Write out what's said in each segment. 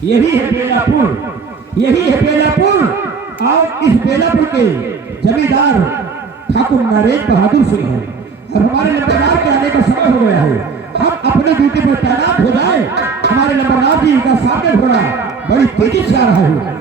यही है बेलापुर, यही है बेलापुर। और इस बेलापुर के जमींदार ठाकुर नरेश बहादुर सिंह है। अब हमारे नंबरदार के आने का समय हो गया है, हम अपने ड्यूटी पर तैनात हो जाए। हमारे नंबरदार जी का सामने घोड़ा बड़ी तेजी से आ रहा है।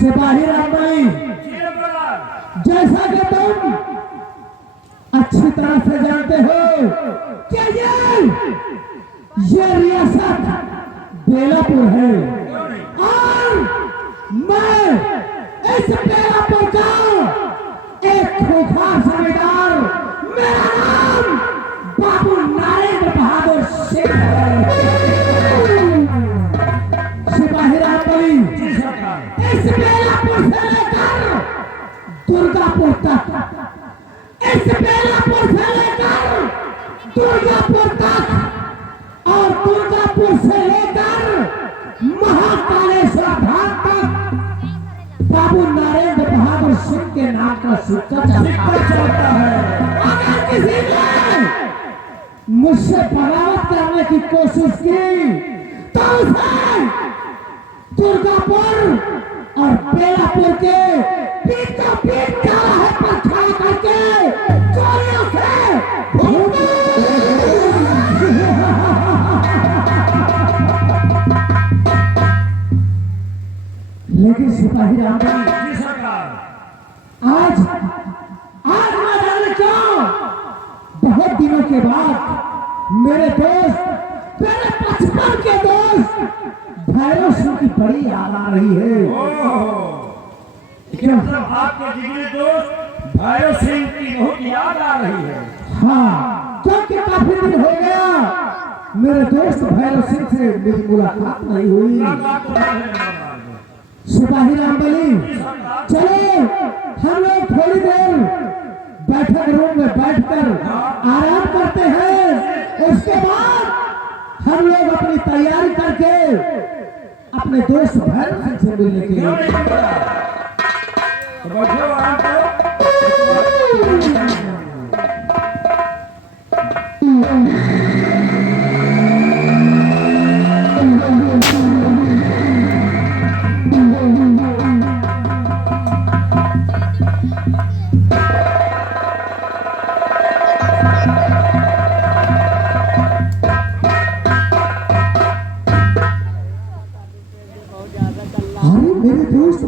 सिपाही रामबली, जैसा कि तुम अच्छी तरह से जानते हो कि ये रियासत बेलापुर है और मैं इस बेलापुर का एक खूंखार जमींदार, मेरा नाम बाबू नरेंद्र बहादुर सिंह है। सिपाही रामबली, इस बेलापुर से लेकर दुर्गापुर तक, इस बेलापुर से लेकर दुर्गापुर तक और दुर्गापुर से लेकर महाकालेश्वर धाम तक बाबू नरेंद्र बहादुर सिंह के नाम का सिक्का चलता है। अगर किसी ने मुझसे बगावत करने की कोशिश की तो उसे दुर्गापुर और बेलापुर के पीछे पीठ चौराहे पर खड़ा करके गोलियों से लेकिन सिपाही रामबली, आज आज मैं जाने क्यों बहुत दिनों के बाद मेरे दोस्त, मेरे बचपन के दोस्त भैरव सिंह की बड़ी याद आ रही है। क्यों? आपके जिगरी दोस्त भैरव सिंह की बहुत याद आ रही है। हाँ, क्योंकि काफी दिन हो गया मेरे दोस्त भैरव सिंह से मेरी मुलाकात नहीं हुई। सिपाही रामबली, चलो हम लोग थोड़ी देर बैठक रूम में बैठकर आराम करते हैं। उसके बाद हम लोग अपनी तैयारी करके अपने दोस्त भैरव सिंह से मिलने के लिए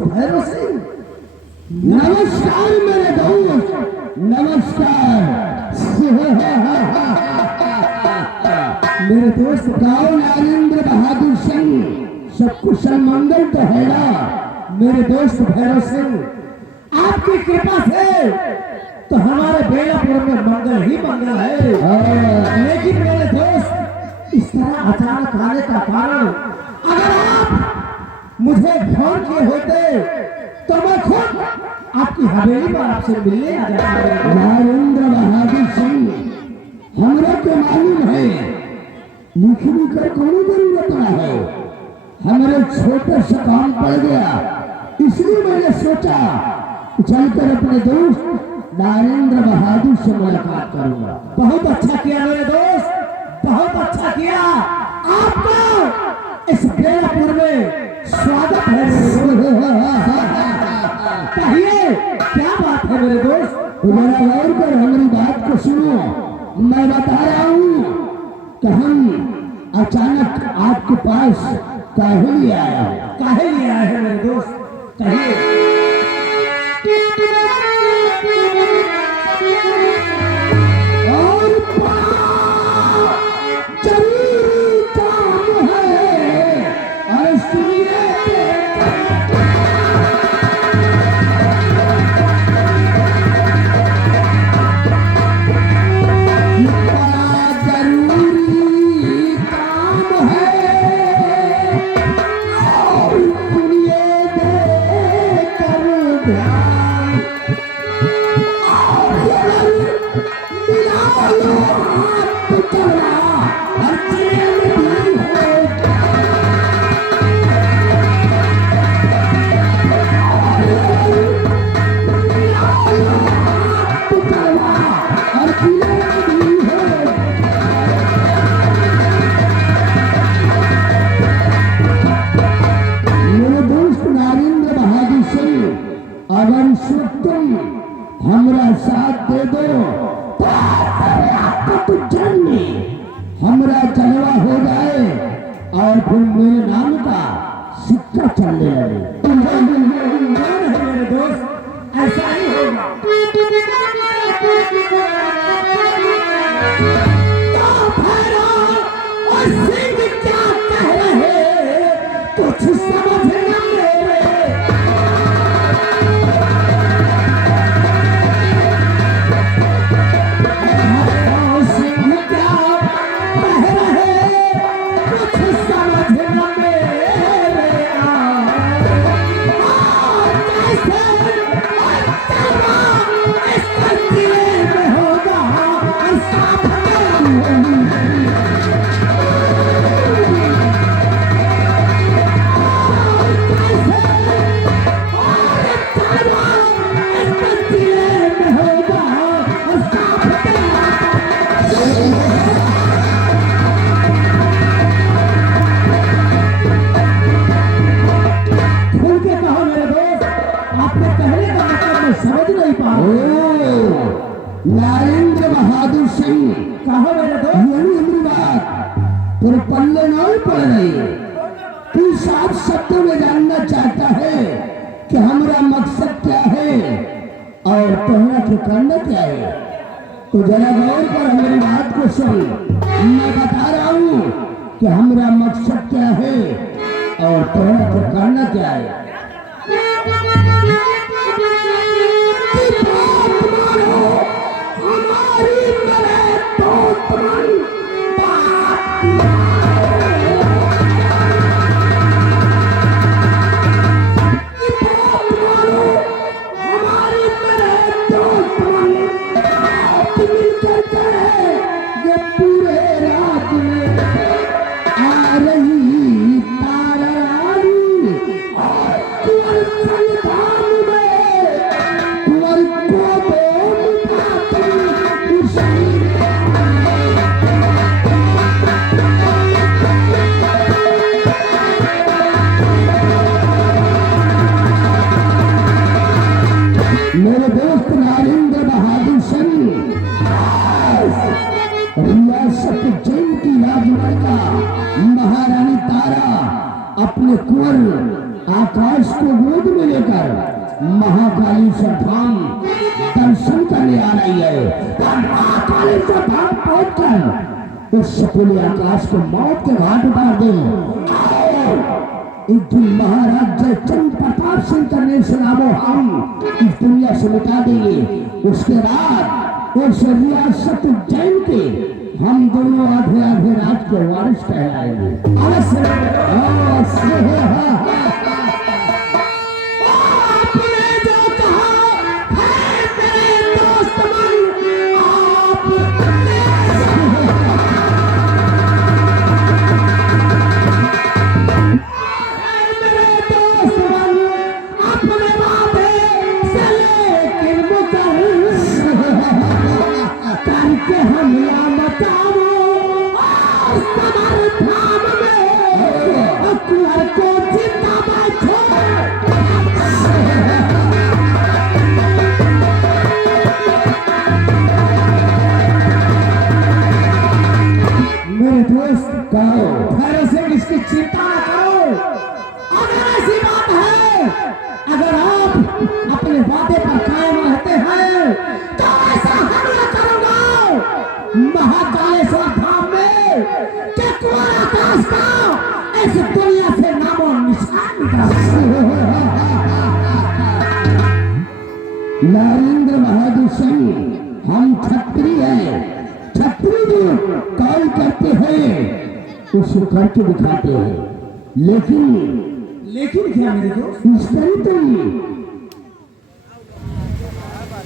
भैरव सिंह, नमस्कार मेरे दोस्त, नमस्कार। मेरे दोस्त गाँव नरेंद्र बहादुर सिंह, सब कुशल मंगल तो है ना मेरे दोस्त भैरव सिंह। आपकी कृपा से तो हमारे बेलापुर में मंगल ही मंगल है। लेकिन मेरे दोस्त, इस तरह अचानक आने का कारण अगर आप मुझे फोन किए होते तो मैं खुद आपकी हवेली पर आपसे मिलने आ जाता। नरेंद्र बहादुर सिंह हमरा को मालूम है लिखने का कोई जरूरत ना है। हमारे छोटे से काम पड़ गया, इसलिए मैंने सोचा चलकर अपने दोस्त नरेंद्र बहादुर से मुलाकात करूंगा। बहुत अच्छा किया मेरे दोस्त, बहुत अच्छा किया। आपका इस बेलापुर में स्वागत है। कहिए क्या बात है मेरे दोस्त? जरा गौर कर हमारी बात को सुनो। मैं बता रहा हूँ कि हम अचानक आपके पास काहे लिए आया हूँ। काहे लिए आए हैं मेरे दोस्त? कहिए। और बड़ा जरूरी काम है। और सुनिए हमरा साथ दे दो तो आपका तो जन्म हमरा जलवा हो जाए और फिर मेरे नाम का सिक्का चलने लगे। मेरे दोस्त ऐसा ही होगा। तो भैरो और सिंह क्या कह रहे कुछ समझ न मेरे। नरेंद्र बहादुर सिंह कहो मेरे दोस्त। यही हमारी बात तेरे पल्ले नहीं पड़ रही। तू साफ शब्दों में जानना चाहता है कि हमारा मकसद क्या है और तुम्हारा ठिकाना क्या है। तो जरा गौर कर हमारी बात को सुन। मैं बता रहा हूँ कि हमारा मकसद क्या है और तुम्हारा ठिकाना क्या है। मेरे दोस्त नरेंद्र बहादुर सिंह रियासत जैन की राजमाता महारानी तारा अपने कुंवर आकाश को गोद में लेकर महाकाली से धाम दर्शन करने आ रही है। महाकाली से धाम पहुंचकर उस सपूले आकाश को मौत के घाट उतार दे। एक दिन महाराज जयचंद प्रताप सिंह का नामो हम इस दुनिया से मिटा देंगे। उसके बाद उस रियासत जैन के हम दोनों आधे आधे रात के वारिस कहलाएंगे। अवश्य मेरे दोस्त। आपने जो कहा है मेरे दोस्त मन, आपने मेरे दोस्त मन, अपने वादे से लेकिन मुकर करके हमला मचाओ और समर्थन में कुंवर को जिंदा बैठो। मेरे दोस्त कहो भैरव सिंह इसकी चिंता न करो। अगर ऐसी बात है, अगर आप अपने वादे पर कायम रहते हैं तो ऐसा हमला करूंगा महाकालेश्वर धाम में कि कुंवर आकाश का इस दुनिया से नामो निशान मिटा। नरेंद्र बहादुर सिंह, हम क्षत्रिय हैं। क्षत्रिय जो कार्य करते हैं उसे करके दिखाते हैं, लेकिन क्या मेरे दोस्त? इस तरह तुम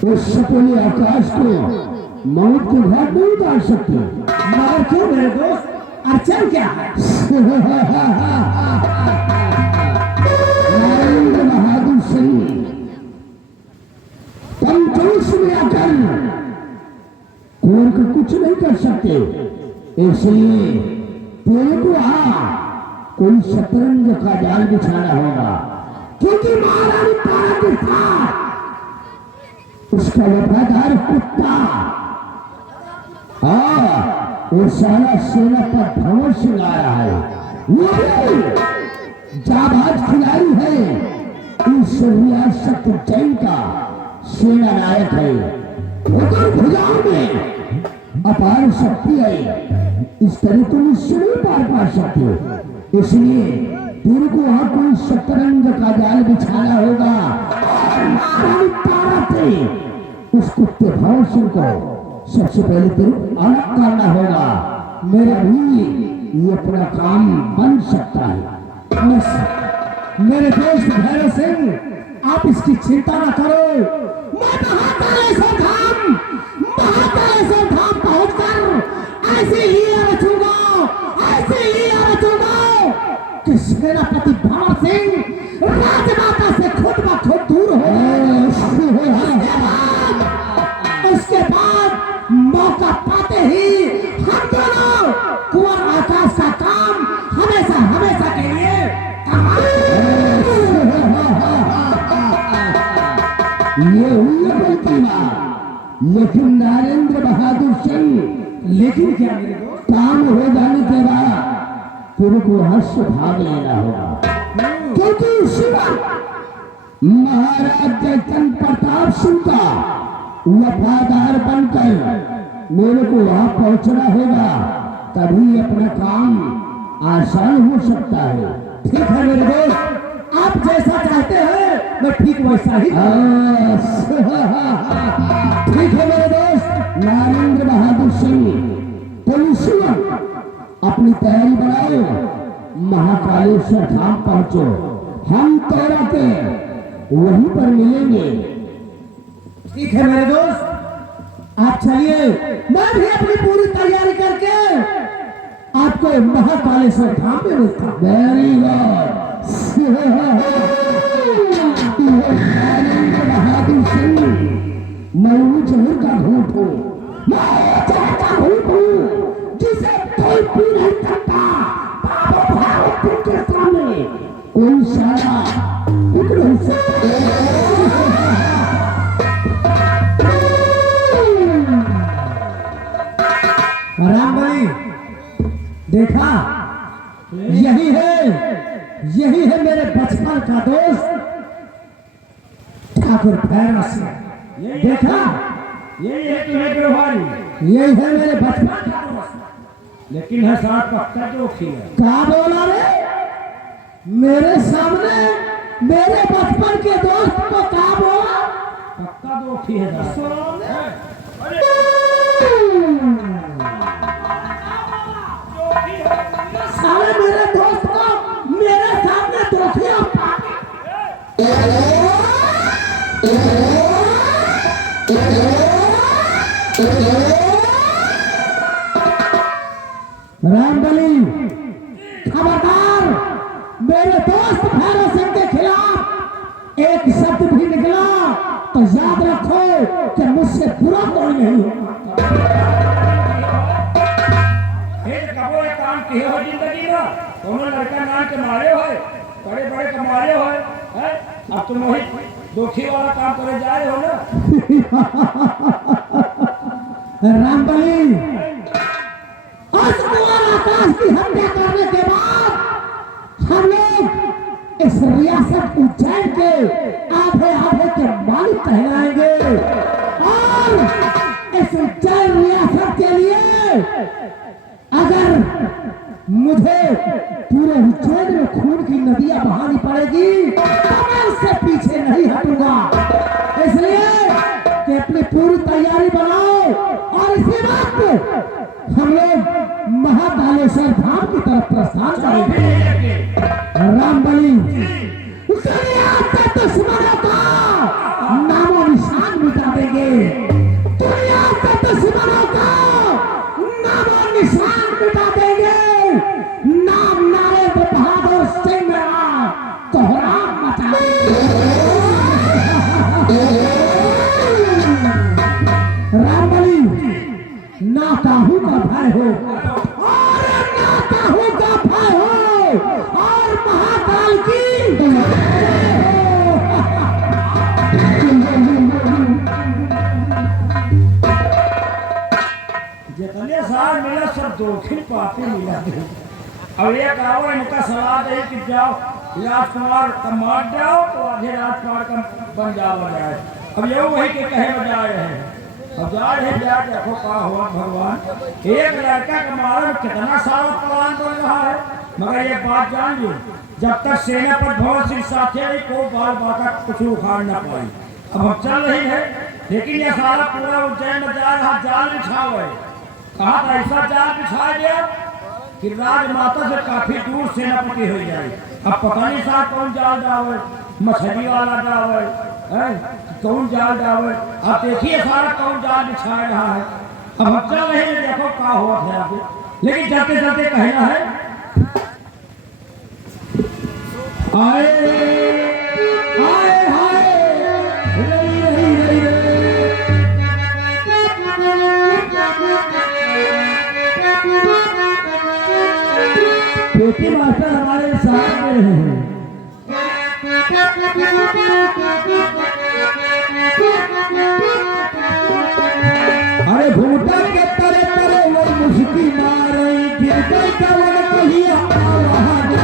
उस सपने आकाश को मौत के घाट नहीं उतार सकते। मगर क्यों मेरे दोस्त? अर्चन क्या है? नरेंद्र बहादुर सिंह, तुम जोश में आकर कुंवर को कुछ नहीं कर सकते, इसलिए तेरे को कोई शतरंज का जाल बिछाना होगा, क्योंकि महारानी तारा के साथ उसका वफादार कुत्ता वो सारा सेना पर भ्रमण सिंगा रहा है। वो जाबाज खिलाड़ी है, इस रियासत जैन का सेना नायक है। उनकी भुजाओं में अपार शक्ति है, इस तरह तुम उससे नहीं पार पा सकते, इसलिए तेरे को वहां कोई शतरंज का जाल बिछाना होगा और महारानी तारा से उस कुत्ते भाव सिंह को सबसे पहले तेरे को अलग करना होगा। मेरा भी ये अपना काम बन सकता है। मेरे दोस्त भैरव सिंह, आप इसकी चिंता न करो। मैं महाकालेश्वर धाम पहुंचकर ऐसी लीला रचूंगा कि सेनापति भंवर सिंह राजमाता से खुद ब खुद दूर हो। उसके बाद मौका पाते ही हम दोनों कुंवर आकाश का काम हमेशा के लिए ये हुई गलती बात। लेकिन नरेंद्र बहादुर सिंह, लेकिन क्या मेरे दोस्त? काम हो जाने के बाद तेरे को हर्ष भाग लेना होगा, क्योंकि इस वक्त महाराज जयचंद प्रताप सिंह का वफादार बनकर मेरे को वहां पहुंचना होगा, तभी अपना काम आसान हो सकता है। ठीक है मेरे दोस्त, आप जैसा चाहते हैं मैं ठीक वैसा ही। ठीक है मेरे दोस्त नरेंद्र बहादुर सिंह, तुम इसी वक्त अपनी तैयारी बनाओ, महाकालेश्वर धाम पहुंचो, हम तोरा के वहीं पर मिलेंगे। ठीक है मेरे दोस्त, आप चलिए, मैं भी अपनी पूरी तैयारी करके आपको महाकालेश्वर धाम में मिलता हूं। Very good. नरेंद्र बहादुर सिंह, मैं उस जहर का घूंट हूँ, मैं उस जहर का घूंट हूँ जिसे कोई पी नहीं सकता। बाबू भागवत के सामने कोई सारा उठ नहीं सकता। रामबली, देखा, यही है मेरे बचपन का दोस्त ठाकुर भैरव सिंह। देखा, यही है तुम्हें गिरफ्तारी, यही है मेरे बचपन का दोस्त। लेकिन है साथ पक्का जोखी है। क्या बोला रे? मेरे सामने मेरे बचपन के दोस्त को क्या बोला? पक्का जोखी है अरे जोखी साले मेरे दोस्त को मेरे सामने दोषियों रामबली, खबरदार, मेरे दोस्त भैरव सिंह के खिलाफ एक शब्द भी निकला तो याद रखो कि मुझसे बुरा कोई नहीं होगा। कबो एक काम किए हो जिंदगी में, दोनों लड़का नाम के मारे हो, बड़े बड़े कमारे हो, अब तुम वही दुखी वाला काम करे जा रहे हो ना। रामबली, उस कुंवर आकाश की हत्या करने के बाद हम लोग इस रियासत उज्जैन के आधे आधे के मालिक कहलाएंगे और इस उज्जैन रियासत के लिए अगर मुझे पूरे उज्जैन में खून की नदियां बहानी पड़ेगी तो मैं उससे पीछे नहीं हटूंगा। इसलिए कि अपनी पूरी तैयारी बनाओ और इसी वक्त हम लोग महाकालेश्वर धाम की तरफ प्रस्थान करेंगे। रामबली, दुनिया से दुश्मनों का नामो निशान मिटा देंगे, दुनिया से दुश्मनों का नामो निशान मिटा देंगे। नाम नारे बहादुर सिंह मेरा कोहराम मचा रामबली, ना काहू का भय हो और ना काहू का भय हो और महाकाल की जितने साल मिला सब दोखिल पापी मिला। अब एक आओ इनका सलाह दे कि जाओ राजकुमार का मार जाओ तो आधे राजकुमार का बन जाओ जाए। अब ये वही के कहे बजा रहे हैं, अब जा रहे जा देखो का हुआ भगवान। एक लड़का के मारे में कितना सारा प्लान बन रहा है, मगर एक बात जान लो, जब तक सेनापति भवन सिंह साथे नहीं को बाल बाका कुछ उखाड़ न पाई। अब हम चल रही है, लेकिन ये सारा पूरा उज्जैन में जा रहा जाल बिछाओ है। कहा था ऐसा जाल बिछा दिया कि राजमाता से काफी दूर सेनापति हो जाए। अब पता नहीं साहब कौन जाल डावे, मछली वाला डावे, कौन जाल डावे। अब देखिए सारा कौन जाल बिछा रहा है। अब हम चल रहे हैं, देखो क्या हुआ है आगे। लेकिन चलते चलते कहना है आए आए हाय रई रई रई रे। पेटी मास्टर हमारे साथ में हैं। अरे घूटा के तरे तरे वो मुस्की मारई गिर गई कवन कहिया आवाज।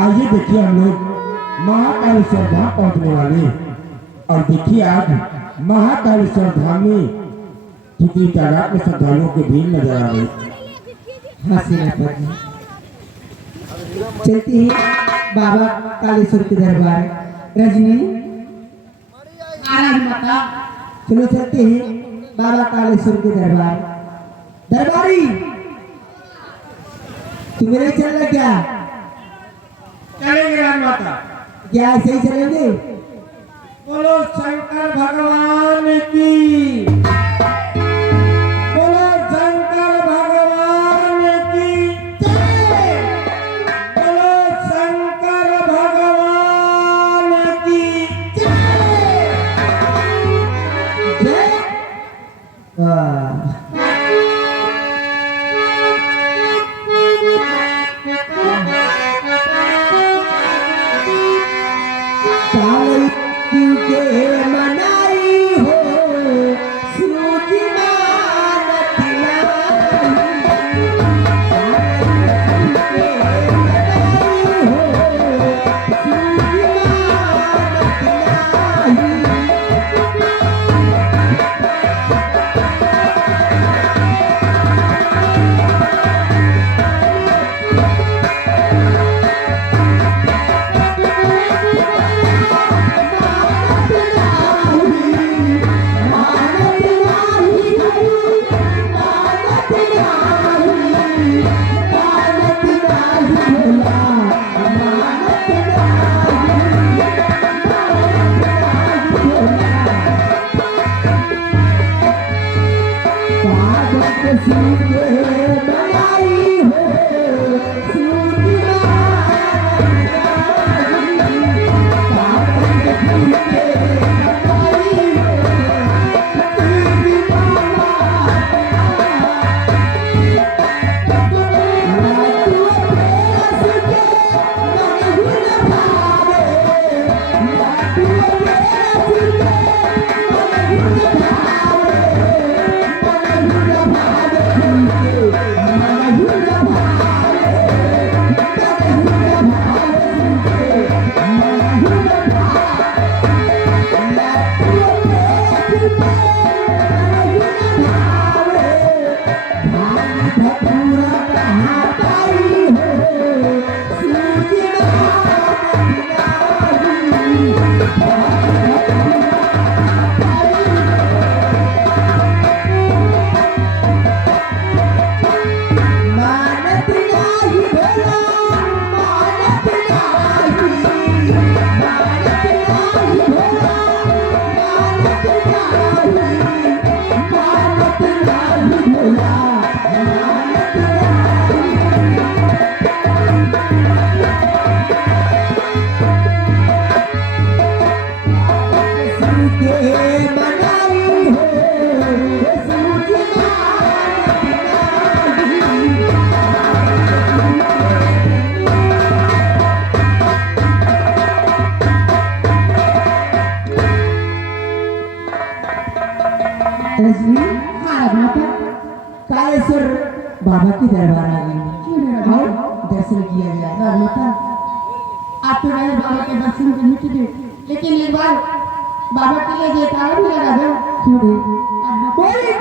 आइए देखिए हम लोग महाकालेश्वर धाम पहुंचने वाले और देखिए आज महाकालेश्वर धाम में कितनी तादाद में श्रद्धालुओं की भीड़ नजर आ रही। हाँ सेनापति, चलती है बाबा कालेश्वर के दरबार। रजनी, महाराज माता, चलो चलते हैं बाबा कालेश्वर के दरबार। दरबारी, तुम नहीं चल रहा क्या? चलेंगे राजमाता। क्या ऐसे ही चलेंगे? बोलो शंकर भगवान की, बोलो शंकर भगवान की जय, बोलो शंकर भगवान की जय। जय। काल के मनाई हो आपके दरबार आ गई क्यों मेरा भाई? दर्शन किया जाए। राजमाता, आप तो रहे बाबा के दर्शन करने के लिए, लेकिन एक बार बाबा के लिए जयकारा भी लगा दो। क्यों रे? बोली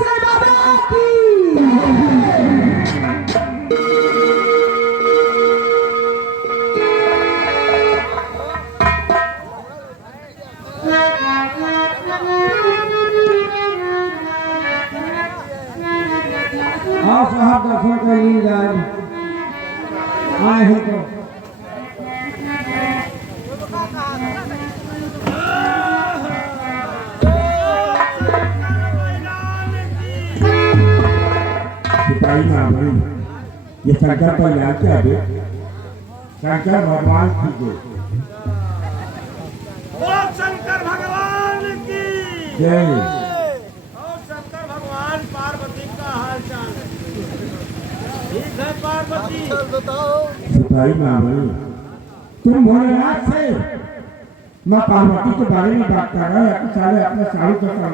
से बाबा की। हाँ साहब दर्शन कर ली जाए आए हैं तो सिपाही मामली ये शंकर पर याद क्या दे शंकर भगवान की जय बोल शंकर भगवान की जय और शंकर भगवान पार्वती का हाल चाल है ठीक है पार्वती सिपाही मामली तुम भोलेनाथ से मैं पार्वती के बारे में बात कर रहा हूँ सारे अपने साड़ू का